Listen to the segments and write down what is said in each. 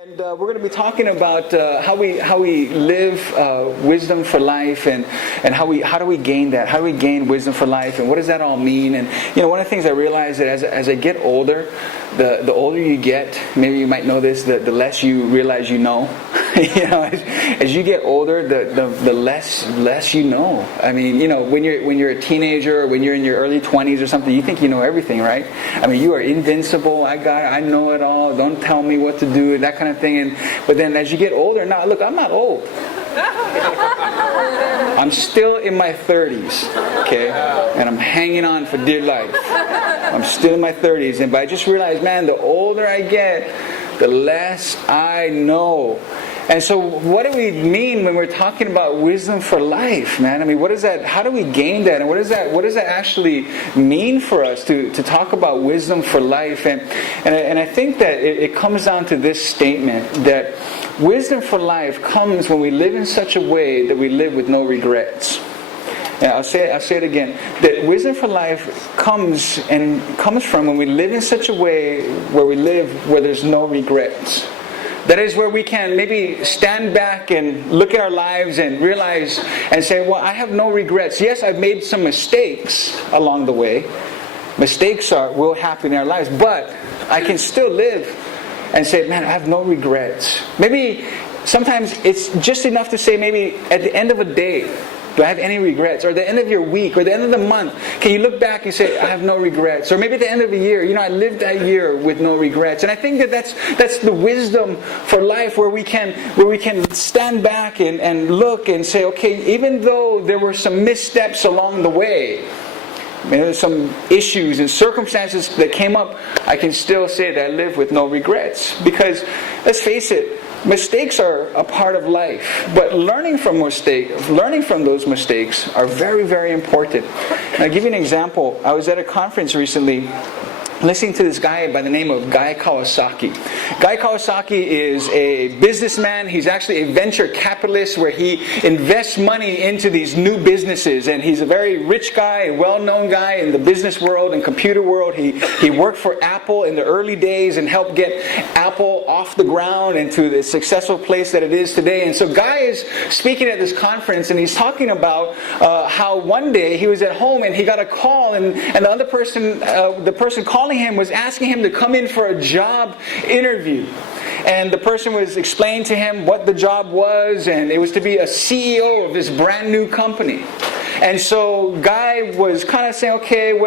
And we're going to be talking about how we live wisdom for life, and how do we gain that? How do we gain wisdom for life, and what does that all mean? And one of the things I realize that as I get older, the older you get, maybe you might know this, the less you realize you know. As you get older, the less you know. I mean, when you're a teenager, or when you're in your early 20s or something, you think you know everything, right? I mean, you are invincible. I know it all. Don't tell me what to do. That kind of thing. But then as you get older, now look, I'm not old. I'm still in my 30s, okay? And I'm hanging on for dear life. I'm still in my 30s, but I just realized, man, the older I get, the less I know. And so what do we mean when we're talking about wisdom for life, man? I mean, what is that? How do we gain that? And what does that actually mean for us to talk about wisdom for life? And I think that it comes down to this statement, that wisdom for life comes when we live in such a way that we live with no regrets. Yeah, I'll say it again. That wisdom for life comes from when we live in such a way where we live where there's no regrets. That is where we can maybe stand back and look at our lives and realize and say, well, I have no regrets. Yes, I've made some mistakes along the way. Mistakes will happen in our lives, but I can still live and say, man, I have no regrets. Maybe sometimes it's just enough to say, maybe at the end of a day, do I have any regrets? Or at the end of your week, or the end of the month, can you look back and say, I have no regrets? Or maybe at the end of the year, I lived that year with no regrets. And I think that's the wisdom for life, where we can stand back and look and say, okay, even though there were some missteps along the way, there's some issues and circumstances that came up, I can still say that I live with no regrets. Because, let's face it, mistakes are a part of life, but learning from those mistakes are very, very important. And I'll give you an example. I was at a conference recently listening to this guy by the name of Guy Kawasaki. Guy Kawasaki is a businessman. He's actually a venture capitalist where he invests money into these new businesses. And he's a very rich guy, a well-known guy in the business world and computer world. He worked for Apple in the early days and helped get Apple off the ground into the successful place that it is today. And so Guy is speaking at this conference, and he's talking about how one day he was at home and he got a call, and the other person, the person calling him was asking him to come in for a job interview. And the person was explaining to him what the job was, and it was to be a CEO of this brand new company. And so Guy was kind of saying, okay.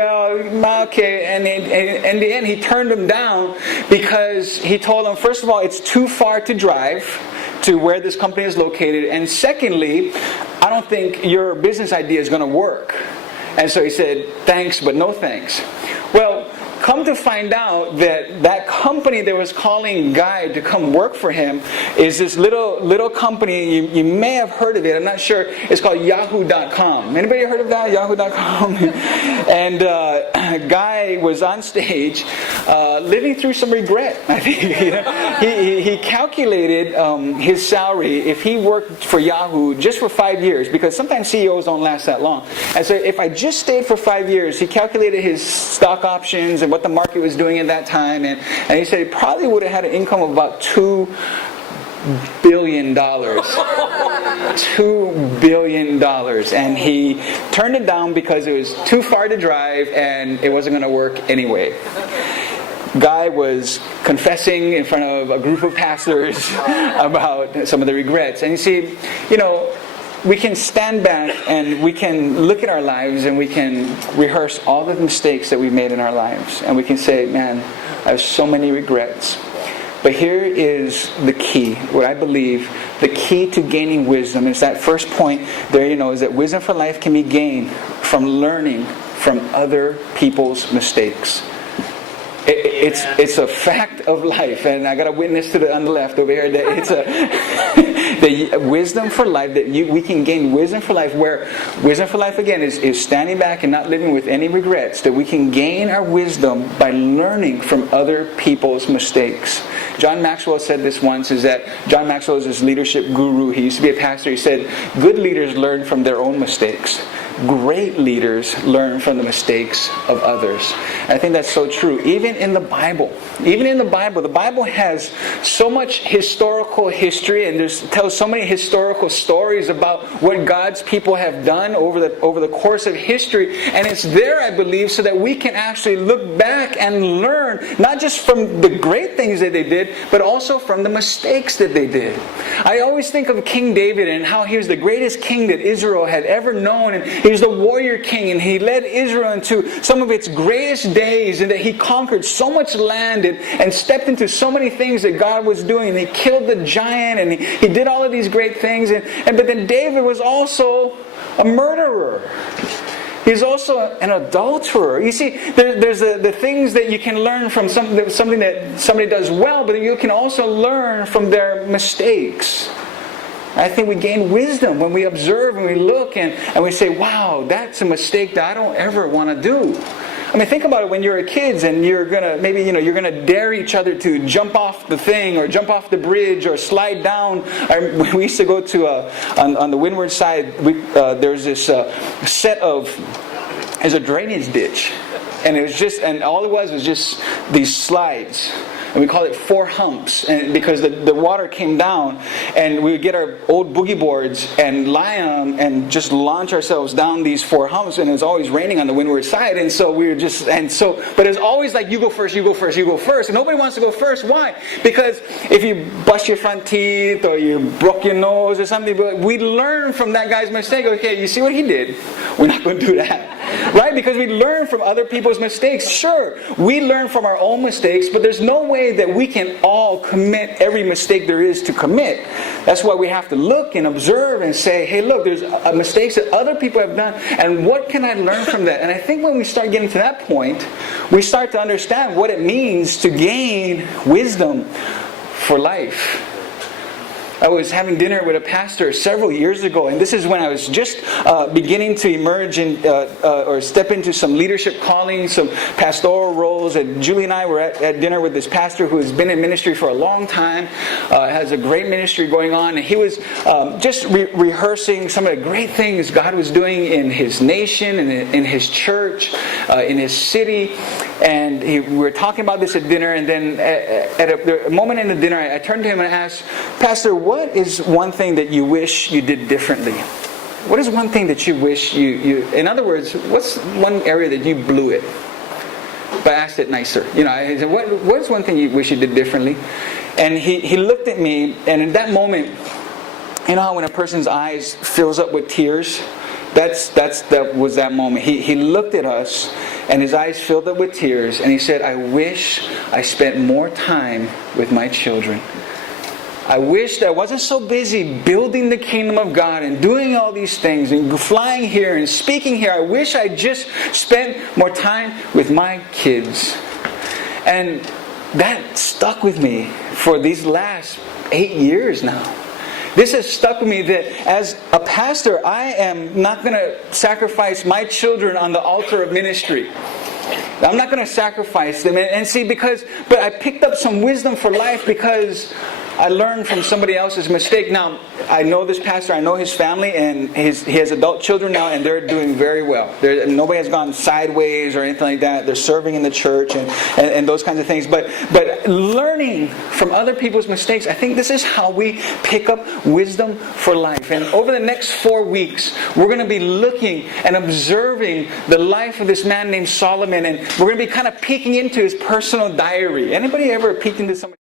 And in the end, he turned him down because he told him, first of all, it's too far to drive to where this company is located. And secondly, I don't think your business idea is going to work. And so he said, thanks, but no thanks. Well, come to find out that company that was calling Guy to come work for him is this little company. You may have heard of it. I'm not sure. It's called Yahoo.com. Anybody heard of that? Yahoo.com? And Guy was on stage living through some regret. I think he calculated his salary if he worked for Yahoo just for 5 years, because sometimes CEOs don't last that long. And so if I just stayed for 5 years, he calculated his stock options and what the market was doing at that time, and he said he probably would have had an income of about $2 billion. $2 billion. And he turned it down because it was too far to drive and it wasn't going to work anyway. Guy was confessing in front of a group of pastors about some of the regrets. And you see, we can stand back and we can look at our lives and we can rehearse all the mistakes that we've made in our lives. And we can say, man, I have so many regrets. But here is the key. What I believe, the key to gaining wisdom is that first point there, is that wisdom for life can be gained from learning from other people's mistakes. It's a fact of life, and I got a witness on the left over here. That it's the wisdom for life, that we can gain wisdom for life. Where wisdom for life again is standing back and not living with any regrets. That we can gain our wisdom by learning from other people's mistakes. John Maxwell said this once. John Maxwell is this leadership guru. He used to be a pastor. He said, "Good leaders learn from their own mistakes." great leaders learn from the mistakes of others. And I think that's so true. Even in the Bible. The Bible has so much historical history, and tells so many historical stories about what God's people have done over the course of history. And it's there, I believe, so that we can actually look back and learn, not just from the great things that they did, but also from the mistakes that they did. I always think of King David and how he was the greatest king that Israel had ever known, and he was the warrior king, and he led Israel into some of its greatest days, and that he conquered so much land and stepped into so many things that God was doing, and he killed the giant, and he did all of these great things, but then David was also a murderer. He's also an adulterer. You see, there's the things that you can learn from something that somebody does well, but you can also learn from their mistakes. I think we gain wisdom when we observe and we look and we say, wow, that's a mistake that I don't ever want to do. I mean, think about it when you're a kid and you're gonna dare each other to jump off the thing or jump off the bridge or slide down. We used to go to on the windward side. There's this set of there's a drainage ditch, and all it was just these slides. And we call it 4 humps, and because the water came down, and we would get our old boogie boards and lie on them and just launch ourselves down these 4 humps. And it was always raining on the windward side, but it was always like, you go first, you go first, you go first, and nobody wants to go first. Why? Because if you bust your front teeth or you broke your nose or something, we learn from that guy's mistake. Okay, you see what he did? We're not going to do that, right? Because we learn from other people's mistakes. Sure, we learn from our own mistakes, but there's no way that we can all commit every mistake there is to commit. That's why we have to look and observe and say, hey, look, there's mistakes that other people have done, and what can I learn from that? And I think when we start getting to that point, we start to understand what it means to gain wisdom for life. I was having dinner with a pastor several years ago, and this is when I was just beginning to emerge or step into some leadership callings, some pastoral roles. And Julie and I were at dinner with this pastor who has been in ministry for a long time, has a great ministry going on, and he was just rehearsing some of the great things God was doing in his nation and in his church, in his city. And we were talking about this at dinner, and then at a moment in the dinner, I turned to him and I asked, Pastor, what is one thing that you wish you did differently? What is one thing that you wish you in other words, what's one area that you blew it? But I asked it nicer. I said, what is one thing you wish you did differently? And he looked at me, and in that moment, you know how when a person's eyes fills up with tears? That was that moment. He looked at us, and his eyes filled up with tears, and he said, I wish I spent more time with my children. I wish that I wasn't so busy building the kingdom of God and doing all these things and flying here and speaking here. I wish I just spent more time with my kids. And that stuck with me for these last 8 years now. This has stuck with me that as a pastor, I am not going to sacrifice my children on the altar of ministry. I'm not going to sacrifice them. And see, but I picked up some wisdom for life because I learned from somebody else's mistake. Now, I know this pastor, I know his family, and he has adult children now, and they're doing very well. Nobody has gone sideways or anything like that. They're serving in the church and those kinds of things. But learning from other people's mistakes, I think this is how we pick up wisdom for life. And over the next 4 weeks, we're going to be looking and observing the life of this man named Solomon, and we're going to be kind of peeking into his personal diary. Anybody ever peeked into somebody?